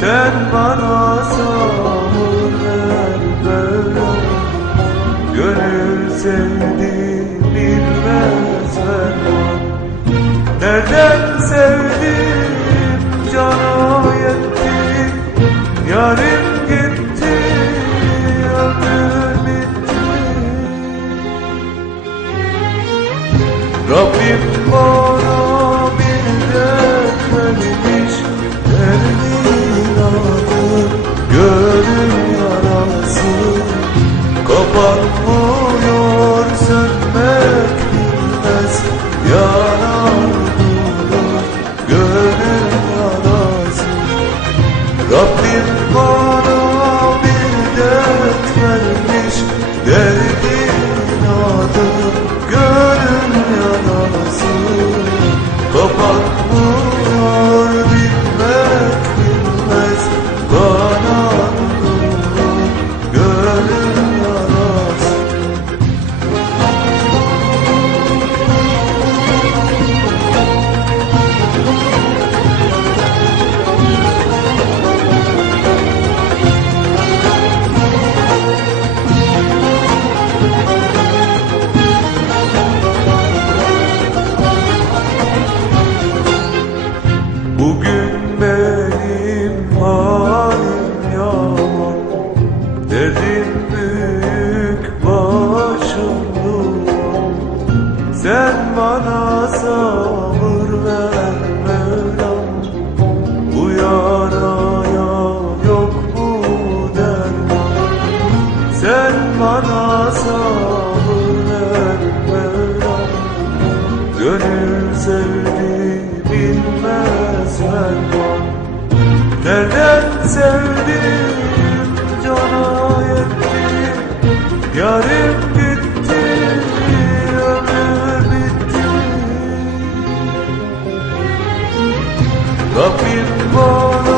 Sen bana sabır ver Mevlam Gönül sevdi bilmez ferman Nereden sevdim? Cana yetti. Yarim gitti ömür bitti. Rabbim bana sabır ver Mevlam Bu yaraya yok mu derman. Sen bana sabır ver Mevlam Gönül sevdi bilmez ferman Nereden sevdim cana yetti Yarim Rabbim bana